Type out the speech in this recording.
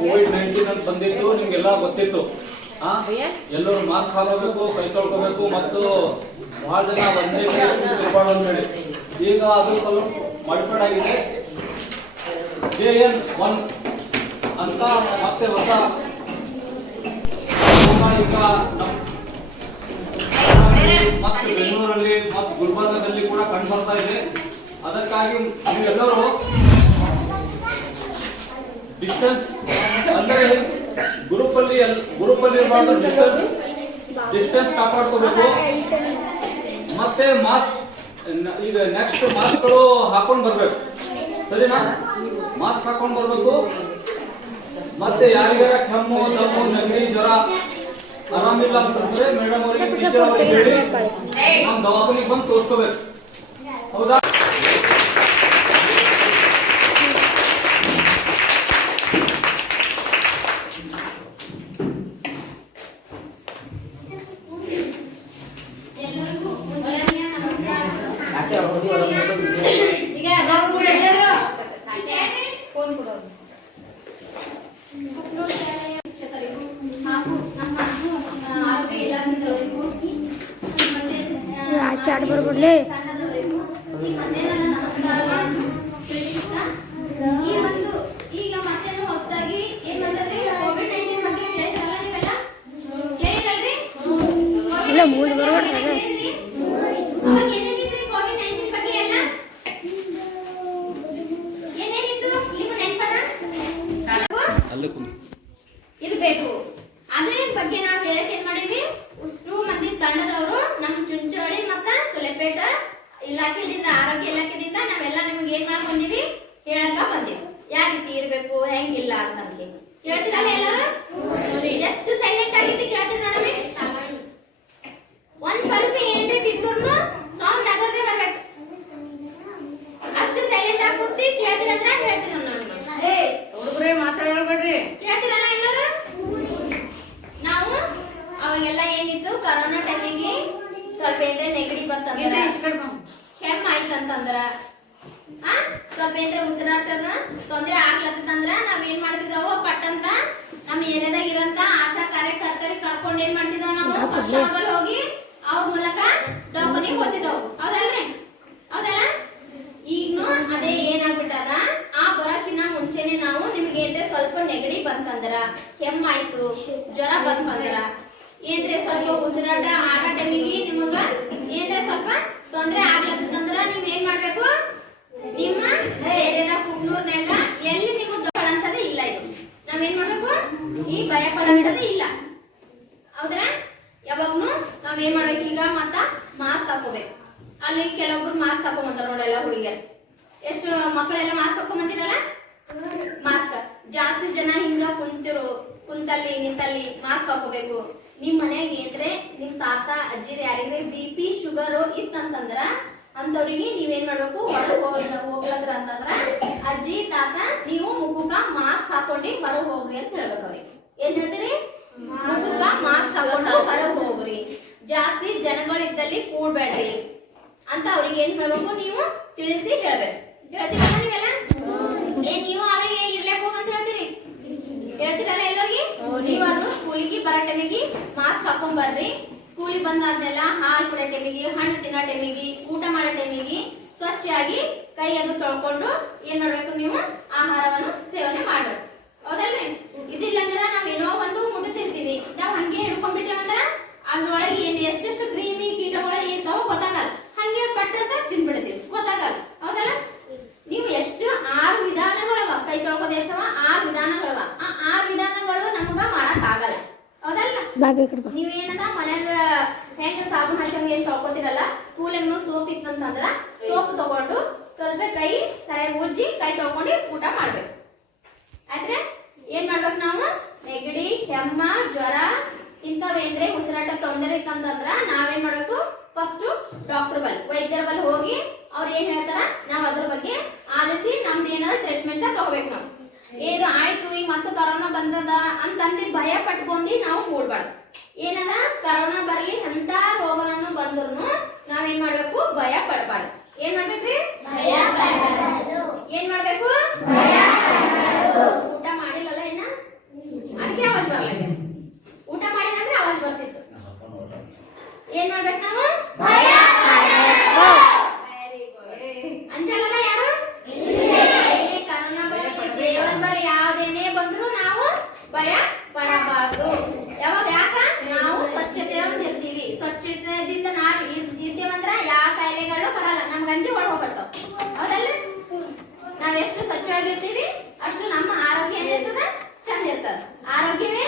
COVID-19 ಅಂತ ಬಂದಿತ್ತು, ನಿಮ್ಗೆಲ್ಲ ಗೊತ್ತಿತ್ತು. ಎಲ್ಲರೂ ಮಾಸ್ಕ್ ಹಾಕೋಬೇಕು, ಕೈ ತೊಳ್ಕೋಬೇಕು ಮತ್ತು ಬಹಳ ಜನ ಒಂದೇ ತಿರ್ಗಾಡೋ ಅಂತ ಹೇಳಿ. ಈಗ ಅದು ಸ್ವಲ್ಪ ಮಾಡಿಫೈಡ್ ಆಗಿದೆ. JN1 ಅಂತ ಮತ್ತೆ ಹೊಸ ಈಗ ಮತ್ತೆ ಬೆಂಗಳೂರಲ್ಲಿ ಮತ್ತು ಗುಲ್ಬರ್ಗದಲ್ಲಿ ಕೂಡ ಕಂಡು ಬರ್ತಾ ಇದೆ. ಅದಕ್ಕಾಗಿ ನೀವೆಲ್ಲರೂ ಡಿಸ್ಟೆನ್ಸ್ ಅಂದರೆ ಗ್ರೂಪಲ್ಲಿ ಇರಬಾರ್ದು, ಡಿಸ್ಟೆನ್ಸ್ ಕಾಪಾಡ್ಕೋಬೇಕು. ಮತ್ತೆ ಮಾಸ್ಕ್ ಈಗ ನೆಕ್ಸ್ಟ್ ಮಾಸ್ಕ್ಗಳು ಹಾಕೊಂಡು ಬರ್ಬೇಕು, ಸರಿನಾ? ಮಾಸ್ಕ್ ಹಾಕೊಂಡು ಬರ್ಬೇಕು. ಮತ್ತೆ ಯಾರಿಗಾರ ಕೆಮ್ಮು, ದಮ್ಮು, ನೆಗಡಿ, ಜ್ವರ ಆರಾಮಿಲ್ಲ ಅಂತಂದ್ರೆ ಮೇಡಮ್ ಅವರಿಗೆ, ಟೀಚರ್ ಅವರಿಗೆ ಹೇಳಿ ನಮ್ಮ ದವಾಖಾನೆಗೆ ಬಂದು ತೋರಿಸ್ಕೋಬೇಕು, ಹೌದಾ? ಬರಬಡ್ಲೆ ಈಗ ಮತ್ತೆ ಹೊಸದಾಗಿ ಏನ್ ಬಂದ್ರಿ ಕೋವಿಡ್-19 ಬಗ್ಗೆ ಕೇಳಿದ್ರಲ್ಲ ನೀವೆಲ್ಲ, ಕೇಳಿರಲ್ರಿ? ಇಲ್ಲ ಮೂಲ ಬರಬಡ್ತದೆ. ಅವಾಗ ಏನೇನಿದ್ರಿ ಕೋವಿಡ್-19 ಬಗ್ಗೆ ಎಲ್ಲ ಏನೇನಿತ್ತು ನಿಮ್ಮ ನೆನಪನ ಇರಬೇಕು. ಅದ್ರ ಬಗ್ಗೆ ನಾವು ಹೇಳಕ್ ಏನ್ ಮಾಡೀವಿ, ಉಷ್ಟು ಮಂದಿ ತಂಡದವರು ನಮ್ಮ ಚುಂಚೋಳಿ ಮತ್ತ ಸುಲೆಪೇಟ ಇಲಾಖೆದಿಂದ, ಆರೋಗ್ಯ ಇಲಾಖೆದಿಂದ ನಾವೆಲ್ಲ ನಿಮ್ಗೆ ಏನ್ ಮಾಡಕ್ ಬಂದೀವಿ, ಹೇಳಕ ಬಂದೀವಿ. ಯಾವ ರೀತಿ ಇರ್ಬೇಕು, ಹೆಂಗಿಲ್ಲ ಅಂತ ಕೇಳ್ತಿರಲ್ಲ ಎಲ್ಲರೂ? ನೋಡಿ ಎಷ್ಟು ಸೈಲೆಂಟ್ ಆಗಿತ್ತು, ಕೇಳ್ತೀರಿ ನೋಡಮ್ಮಿ. ಒಂದ್ ಸ್ವಲ್ಪ ಏನ್ರಿ ಬಿದ್ದೂರ್ನು ಸೌಂಡ್ ಆಗದೆ ಬರ್ಬೇಕು. ಅಷ್ಟು ಸೈಲೆಂಟ್ ಆಗಿ ಕೂತಿ ಕೇಳ್ತೀರಂದ್ರ ಹೇಳ್ತೀವಿ ನಾವು ನಿಮಗೆ. ಹುಡುಗರೇ ಮಾತಾಡಬೇಡ್ರಿ, ಕೇಳ್ತೀರಲ್ಲ ಎಲ್ಲರೂ? ನಾವು ಅವಾಗೆಲ್ಲ ಏನಿತ್ತು, ಕೊರೋನಾ ಟೈಮಿಗೆ ಸ್ವಲ್ಪ ಏನ್ರೆ ನೆಗಡಿ ಬಂತಂದ್ರ, ಕೆಮ್ಮು ಆಯ್ತಂತಂದ್ರ, ಸ್ವಲ್ಪ ಏನ್ರೆ ಉಸಿರಾಟದ ತೊಂದ್ರೆ ಆಗ್ಲತ್ತಂದ್ರ ನಾವೇನ್ ಮಾಡ್ತಿದ್ದವು, ಪಟ್ಟಂತ ನಮ್ಮ ಏರಿಯಾದಾಗ ಇರಂತ ಆಶಾ ಕಾರ್ಯಕರ್ತರಿಗೆ ಕರ್ಕೊಂಡು ಏನ್ ಮಾಡ್ತಿದ್ದವು, ನಾವು ಫಸ್ಟ್ ನಾರ್ಮಲ್ ಹೋಗಿ ಅವ್ರ ಮೂಲಕ ದವಾಖಾನೆಗೆ ಹೋಗ್ತಿದ್ದವು, ಹೌದಲ್ರಿ? ಹೌದಲ್ಲ? ಈಗ್ನು ಅದೇ ಏನಾಗ್ಬಿಟ್ಟದ, ಆ ಬರಕಿನ್ನ ಮುಂಚೆನೆ ನಾವು ನಿಮ್ಗೆ ಏನ್ರೆ ಸ್ವಲ್ಪ ನೆಗಡಿ ಬಂತಂದ್ರ, ಕೆಮ್ಮಾಯ್ತು, ಜ್ವರ ಬಂತಂದ್ರ, ಏನ್ರೆ ಸ್ವಲ್ಪ ಉಸಿರಾಟ ಆಡೋ ಟೈಮಿಗೆ ನಿಮಗ ಏನ್ರೆ ಸ್ವಲ್ಪ ತೊಂದ್ರೆ ಆಗ್ಲತ್ತಂದ್ರ ನೀವ್ ಏನ್ ಮಾಡ್ಬೇಕು, ನಿಮ್ಮ ಏರಿಯಾದಾಗ ಕುಗ್ನೂರ್ನಾಗ ಎಲ್ಲಿ ನಿಮ್ಗೆ ದೊಡ್ಡಂತದೇ ಇಲ್ಲ. ಇದು ನಾವೇನ್ ಮಾಡ್ಬೇಕು, ಈ ಭಯ ಪಡಂತದೇ ಇಲ್ಲ, ಹೌದ್ರ? ಯಾವಾಗ್ನು ನಾವೇನ್ ಮಾಡ್ಬೇಕು, ಈಗ ಮತ್ತ ಮಾಸ್ಕ್ ಹಾಕೋಬೇಕು. ಅಲ್ಲಿ ಕೆಲವೊಬ್ರು ಮಾಸ್ಕ್ ಹಾಕೊಂಬಂತಾರ ನೋಡೆಲ್ಲ ಹುಡುಗಿಯರು, ಎಷ್ಟು ಮಕ್ಕಳೆಲ್ಲ ಮಾಸ್ಕ್ ಹಾಕೊಂಬಂತಿರಲ್ಲ. ಮಾಸ್ಕ್ ಜಾಸ್ತಿ ಜನ ಹಿಂಗ ಕುಂತಲ್ಲಿ ನಿಂತಲ್ಲಿ ಮಾಸ್ಕ್ ಹಾಕೋಬೇಕು. ನಿಮ್ ಮನೆಯಾಗ ಏನ್ರೆ ನಿಮ್ ತಾತ ಅಜ್ಜಿರ್ ಯಾರಿಗ್ರೆ BP ಶುಗರ್ ಇತ್ತಂತಂದ್ರ ಅಂತವ್ರಿಗೆ ನೀವೇನ್ ಮಾಡ್ಬೇಕು, ಹೊರಗೆ ಹೋಗ್ಲದ್ರ ಅಂತಂದ್ರ ಅಜ್ಜಿ ತಾತ ನೀವು ಮುಖಕ್ಕ ಮಾಸ್ಕ್ ಹಾಕೊಂಡು ಹೊರಗೆ ಹೋಗ್ರಿ ಅಂತ ಹೇಳ್ಬೇಕು. ಅವ್ರಿಗೆ ಏನ್ ಹೇಳ್ತೀರಿ, ಮುಖಕ್ಕ ಮಾಸ್ಕ್ ಹಾಕೊಂಡು ಹೊರಗೆ ಹೋಗ್ರಿ, ಜಾಸ್ತಿ ಜನಗಳಿದ್ದಲ್ಲಿ ಕೂಡ್ಬೇಡ್ರಿ ಅಂತ ಅವ್ರಿಗೆ ಏನ್ ಹೇಳ್ಬೇಕು, ನೀವು ತಿಳಿಸಿ ಹೇಳ್ಬೇಕು. ಹೇಳ್ತೀರಲ್ಲ ನೀವೆಲ್ಲ? ನೀವು ಅವ್ರಿಗೆ ಇರ್ಲಕ್ ಹೋಗಂತ ಹೇಳ್ತೀರಿ, ಹೇಳ್ತೀರಲ್ಲ ಎಲ್ಲರಿಗೆ? ನೀವಾದ್ರೂ ಸ್ಕೂಲಿಗೆ ಬರೋ ಟೈಮಿಗೆ ಮಾಸ್ಕ್ ಹಾಕೊಂಡ್ ಬರ್ರಿ. ಸ್ಕೂಲಿಗೆ ಬಂದಾದ್ಮೇಲೆ ಹಾಲು ಕುಡಿಯೋ ಟೈಮಿಗೆ, ಹಣ್ಣು ತಿನ್ನೋ ಟೈಮಿಗೆ, ಊಟ ಮಾಡೋ ಟೈಮಿಗೆ ಸ್ವಚ್ಛವಾಗಿ ಕೈ ಅದು ತೊಳ್ಕೊಂಡು ಏನ್ ಮಾಡ್ಬೇಕು, ನೀವು ಆಹಾರವನ್ನು ಸೇವನೆ ಮಾಡ್ಬೇಕು, ಹೌದಲ್ರಿ? ಇದಿಲ್ಲ ಅಂದ್ರ ನಾವೇನೋ ಒಂದು ಮುಟ್ಟುತ್ತಿರ್ತೀವಿ, ನಾವ್ ಹಂಗೆ ಹಿಡ್ಕೊಂಡ್ಬಿಟ್ಟೇವಂದ್ರ ಅದ್ರೊಳಗೆ ಏನ್ ಎಷ್ಟೆಷ್ಟು ಕ್ರಿಮಿ ಕೀಟಗಳು ಇರ್ತಾವ ಗೊತ್ತಾಗಲ್ಲ, ಹಂಗೆ ಪಟ್ಟಂತ ತಿನ್ಬಿಡ್ತೀವಿ, ಗೊತ್ತಾಗಲ್ಲ, ಹೌದಲ್ಲ? ನೀವು ಎಷ್ಟು 6 ವಿಧಾನಗಳವ, ಕೈ ತೊಳ್ಕೋದು ಎಷ್ಟವ 6 ವಿಧಾನಗಳವ. ಆ 6 ವಿಧಾನಗಳು ನಮಗ ಮಾಡಕ್ ಆಗಲ್ಲ, ಹೌದಲ್ಲ? ನೀವೇನದ ಮನ್ಯಾಗ ಹೆಂಗ ಸಾಬೂನ್ ಹಚ್ಚಂಗ ಏನ್ ತೊಳ್ಕೊತಿರಲ್ಲ, ಸ್ಕೂಲಿಗೂ ಸೋಪ್ ಇತ್ತಂತಂದ್ರ ಸೋಪ್ ತಗೊಂಡು ಸ್ವಲ್ಪ ಕೈ ಸರಿಯಾಗಿ ಉಜ್ಜಿ ಕೈ ತೊಳ್ಕೊಂಡು ಊಟ ಮಾಡ್ಬೇಕು, ಆದ್ರೆ ಏನ್ ಮಾಡ್ಬೇಕು, ನಾವು ನೆಗಡಿ, ಕೆಮ್ಮ, ಜ್ವರ ಇಂಥವೇನ್ರೆ ಉಸಿರಾಟ ತೊಂದರೆ ಇತ್ತಂತಂದ್ರ ನಾವೇನ್ ಮಾಡ್ಬೇಕು, ಫಸ್ಟ್ ಡಾಕ್ಟರ್ ವೈದ್ಯರ ಬಲ್ ಹೋಗಿ ಅವ್ರು ಏನ್ ಹೇಳ್ತಾರ ನಾವ್ ಅದ್ರ ಬಗ್ಗೆ ಆಲಿಸಿ ನಮ್ದು ಏನಾದ್ರು ಟ್ರೀಟ್ಮೆಂಟ್ ತಗೋಬೇಕು. ನಾವು ಏನು ಆಯ್ತು ಈಗ ಮತ್ತೆ ಕರೋನಾ ಬಂದದ ಅಂತಂದು ಭಯ ಪಟ್ಕೊಂಡಿ ನಾವು ಕೂಡ್ಬಾರ್ದು. ಏನದ ಕರೋನಾ ಬರ್ಲಿ ಅಂತ ರೋಗವನ್ನು ಬಂದ್ರು ನಾವೇನ್ ಮಾಡ್ಬೇಕು, ಭಯ ಪಡ್ಬಾರ್ದು. ಏನ್ ಮಾಡ್ಬೇಕ್ರಿ, ಏನ್ ಮಾಡ್ಬೇಕು, ಊಟ ಮಾಡಿಲ್ಲಲ್ಲ, ಏನ ಆರೋಗ್ಯವೇ